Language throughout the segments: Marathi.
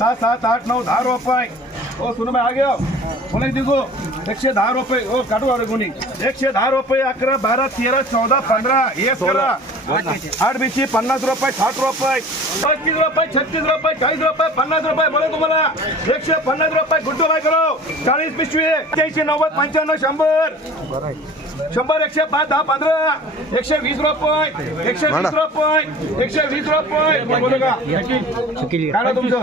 सात सात आठ नऊ दहा रुपये. हो सुनो भाई आगे. कोणी दिगो. एकशे दहा रुपये. हो काढू अरे कोणी एकशे दहा रुपये अकरा बारा तेरा चौदा पंधरा एक करा. आठ बीची पन्नास रुपये साठ रुपये पस्तीस रुपये छत्तीस रुपये चाळीस रुपये पन्नास रुपये बोला तुम्हाला. एकशे पन्नास रुपये गुड्डू बाय करो. चाळीस पिशवी एक्क्याऐंशी नव्वद पंच्याण्णव शंभर. शंभर एकशे पाच दहा पंधरा. एकशे वीस रुपये एकशे वीस रुपये एकशे वीस रुपये. बोलू का? काय ना तुमचं?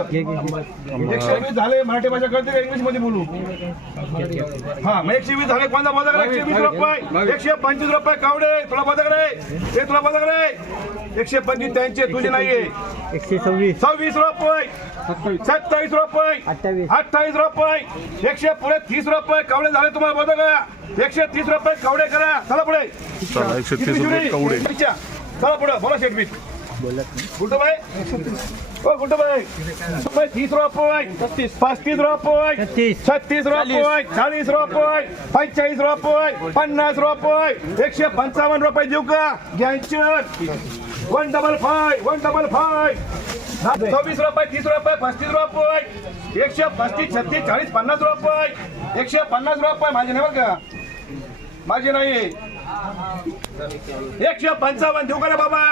एकशे वीस झाले मराठी भाषा कळते का? इंग्लिशमध्ये बोलू. हा मग एकशे वीस झाले कोणता बदक एकशे वीस रुपये. एकशे पंचवीस रुपये कावडे तुला बदक रे? ते तुला बदक रे? एकशे पंचवीस त्यांचे तुझे नाहीये. एकशे सव्वीस. सव्वीस रुपये. सत्तावीस. रुपये. अठ्ठावीस. रुपये. एकशे पुढे तीस रुपये. कवडे झाले तुम्हाला बघा का? एकशे तीस रुपये कवडे करा. चला पुढे. एकशे तीस रुपये कवडे. विचार. चला पुढे. बोला शेटबीट तीस रुपये पस्तीस रुपये छत्तीस. रुपये चाळीस. रुपये पंचेचाळीस रुपये पन्नास रुपये एकशे पंचावन्न रुपये देऊ का? घ्यायचे one double five one double five सव्वीस रुपये तीस रुपये पस्तीस रुपये एकशे पस्तीस छत्तीस चाळीस पन्नास रुपये एकशे पन्नास रुपये माझे नाही का? माझे नाही. एकशे पंचावन्न देऊ का रे बाबा?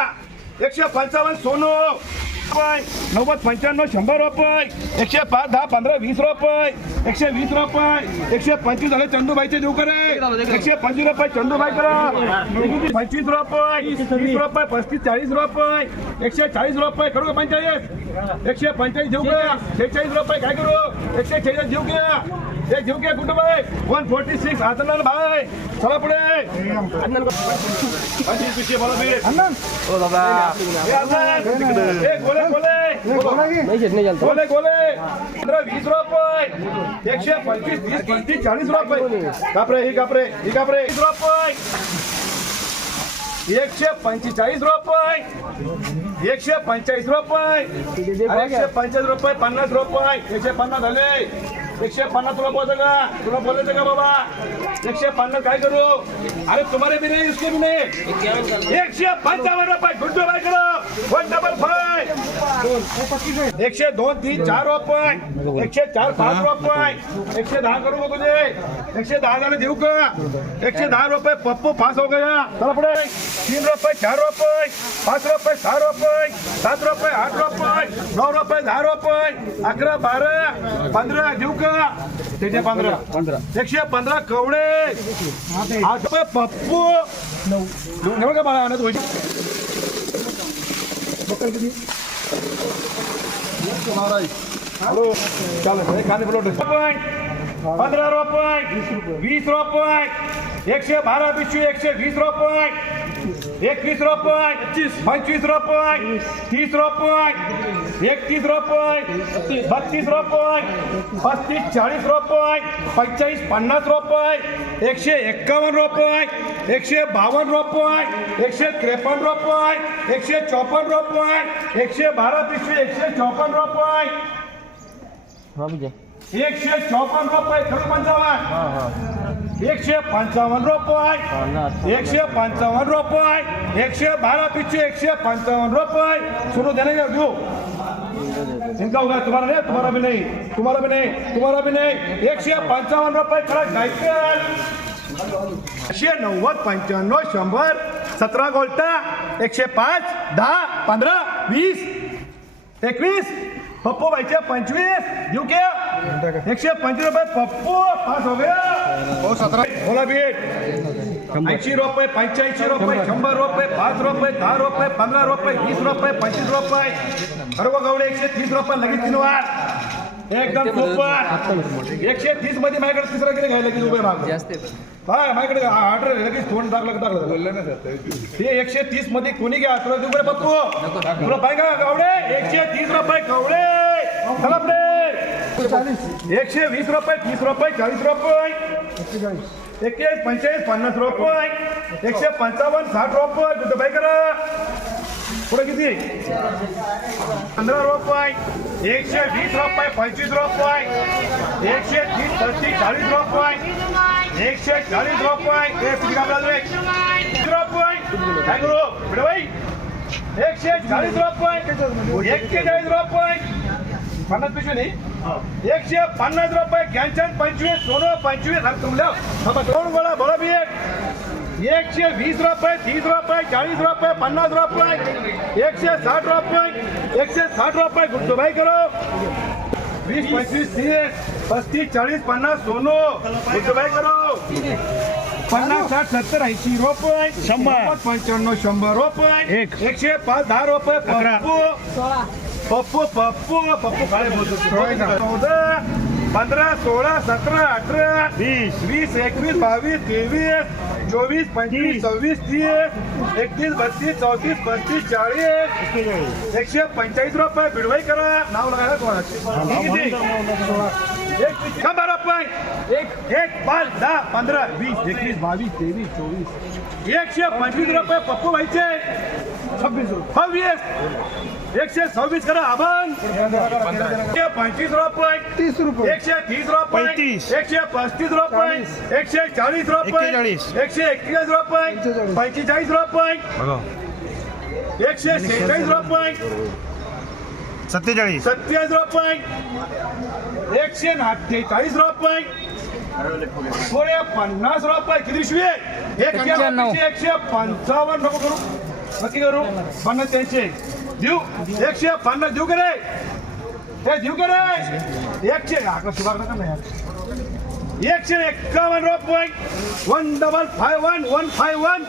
एकशे पंचावन्न सोनं रुपये. नव्वद पंच्याण्णव शंभर रुपये. एकशे पाच दहा पंधरा वीस रुपये. एकशे वीस रुपये. एकशे पंचवीस झाले चंदूबाईचे देऊ करे एकशे पंचवीस रुपये चंदूबाई करा पंचवीस रुपये तीस रुपये पस्तीस चाळीस रुपये. एकशे चाळीस रुपये करू पंचाळीस? एकशे पंचेचाळीस देऊ करा शेहेचाळीस रुपये काय करू? एकशे शेहेचाळीस देऊ घ्या एक घेऊ घ्या आहे वन फोर्टी सिक्स आतनाल भाई. चला पुढे. पंचवीस बोला गोले गोले गोले गोले पंधरा वीस रुपये. एकशे पंचवीस वीस पंचवीस चाळीस रुपये. कापरे ही कापरे ही कापरे. वीस रुपये. एकशे पंचेचाळीस रुपये. एकशे पंचाळीस रुपये. एकशे पंचाळीस रुपये पन्नास रुपये. एकशे पन्नास झाले. एकशे पन्नास तुला बोलायचं का? तुला पोहोचायचं का बाबा? एकशे पन्नास काय करू? अरे तुम्हाला भी नाही उसके भी नाही. एकशे पंचावन्न रुपये गुड्डू बाय करा वन डबल फाय एकशे दोन तीन चार रुपये एकशे चार पाच रुपये एकशे दहा करू का तुझे? एकशे दहा झाले देऊ का? एकशे दहा रुपये पप्पू पास हो गया. चला पुढे. तीन रुपये चार रुपये पाच रुपये सहा रुपये सात रुपये आठ रुपये नऊ रुपये दहा रुपये अकरा बारा पंधरा देऊ का? त्याचे पंधरा. पंधरा एकशे पंधरा कवडे. आठ रुपये पप्पू. नऊ ठेवा का मला आणत होईल. हॅलो चालेल कांदे फुलवतो पंधरा रुपये वीस रुपये एकशे बारा पिशवी एकशे वीस रुपये एकवीस रुपये पंचवीस रुपये तीस रुपये. एकतीस रुपये बत्तीस रुपये पस्तीस चाळीस रुपये पंचेचाळीस पन्नास रुपये एकशे एक्कावन्न रुपये एकशे बावन्न रुपये एकशे त्रेपन्न रुपये एकशे चौपन्न रुपये एकशे बारा पिशवी एकशे चौपन्न रुपये. एकशे चौपन्न रुपये खरं पंचावन्न? एकशे पंचावन्न रुपये एकशे पंचावन्न रुपये एकशे बारा पिशवी एकशे पंचावन्न रुपये. सुरू घेऊ इनका होगा तुम्हारा नहीं तुम्हारा भी नहीं तुम्हाला भी नहीं तुम्हारा भी नहीं एकशे पंचावन्न रुपये खरा सायकल एकशे नव्वद पंच्याण्णव शंभर सतरा गोल्टा एकशे पाच दहा पंधरा वीस एकवीस पप्पू भाईचे पंचवीस यू के एकशे पंचवीस रुपये पप्पू पास हो गया हो सतरा बोला बीट ऐंशी रुपये पंच्याऐंशी रुपये शंभर. रुपये पाच रुपये दहा रुपये पंधरा रुपये वीस रुपये पंचवीस रुपये. सर्व गवडे एकशे तीस रुपये लगेच तीन एकदम सुपर एकशे तीसमध्ये माझ्याकडे तिसरा किती घ्यायला लगेच उभे माग हा माझ्याकडे ऑर्डर लगेच फोन टाकलं टाकलं ते एकशे तीसमध्ये कोणी घ्या? तुला देऊ बरं पप्पू तुला पाहिजे का गावडे एकशे तीस रुपये पुढे एकशे वीस रुपये तीस रुपये चाळीस रुपये. एकशे पंचेचाळीस पन्नास रुपये. एकशे पंचावन्न साठ रुपये. कुठं बाई करा? पुढे किती? पंधरा रुपये. एकशे वीस रुपये पंचवीस रुपये. एकशे तीस पस्तीस चाळीस रुपये. एकशे चाळीस रुपये. रुपये? काय करू? पुढे बाई. एकशे चाळीस रुपये. एकशे चाळीस रुपये. पन्नास पिशवी नाही? एकशे पन्नास रुपये घ्यायचं पंचवीस सोनं पंचवीस आणि तुमल्या दोन गोळा बोला बी एक. एकशे वीस रुपये तीस रुपये चाळीस रुपये पन्नास रुपये. एकशे साठ रुपये एकशे साठ रुपये गुड्डूबाई करो. वीस पंचवीस तीस पस्तीस चाळीस पन्नास सोनो. गुड्डूबाई करो. पन्नास साठ सत्तर ऐंशी रुपये. शंभर. पंच्याण्णव शंभर रुपये. एक. एकशे पाच दहा रुपये. पप्पू पप्पू पप्पू काय बोलतो चौदा पंधरा सोळा सतरा अठरा वीस वीस एकवीस बावीस तेवीस चोवीस पंचवीस सव्वीस तीस एकतीस बत्तीस चौतीस पस्तीस चाळीस एकशे पंचाळीस रुपये. भिडवाई करा. नाव लगायला रुपये. एक एक पाच दहा पंधरा वीस एकवीस बावीस तेवीस चोवीस. एकशे पंचवीस रुपये पप्पू व्हायचे छब्बीस सव्वीस. एकशे सव्वीस करा आभान एकशे पंचवीस रुपये तीस रुपये एकशे तीस रुपये पैतीस. एकशे पस्तीस रुपये एकशे चाळीस रुपये. एकशे एक्केचाळीस रुपये पंचेचाळीस रुपये एकशे शेहेचाळीस रुपये सत्तेचाळीस सत्तेचाळीस रुपये एकशे अठ्ठेचाळीस रुपये पुढे पन्नास रुपये किती शिवी एकशे पंचावन्न नको करू नक्की करू पन्नास त्यांचे देऊ. एकशे पन्नास देऊ का रे? हे देऊ का रे? एकशे आकडा सुधार नका ना यार. एकशे एक्कावन्न रुपये one double five one one five one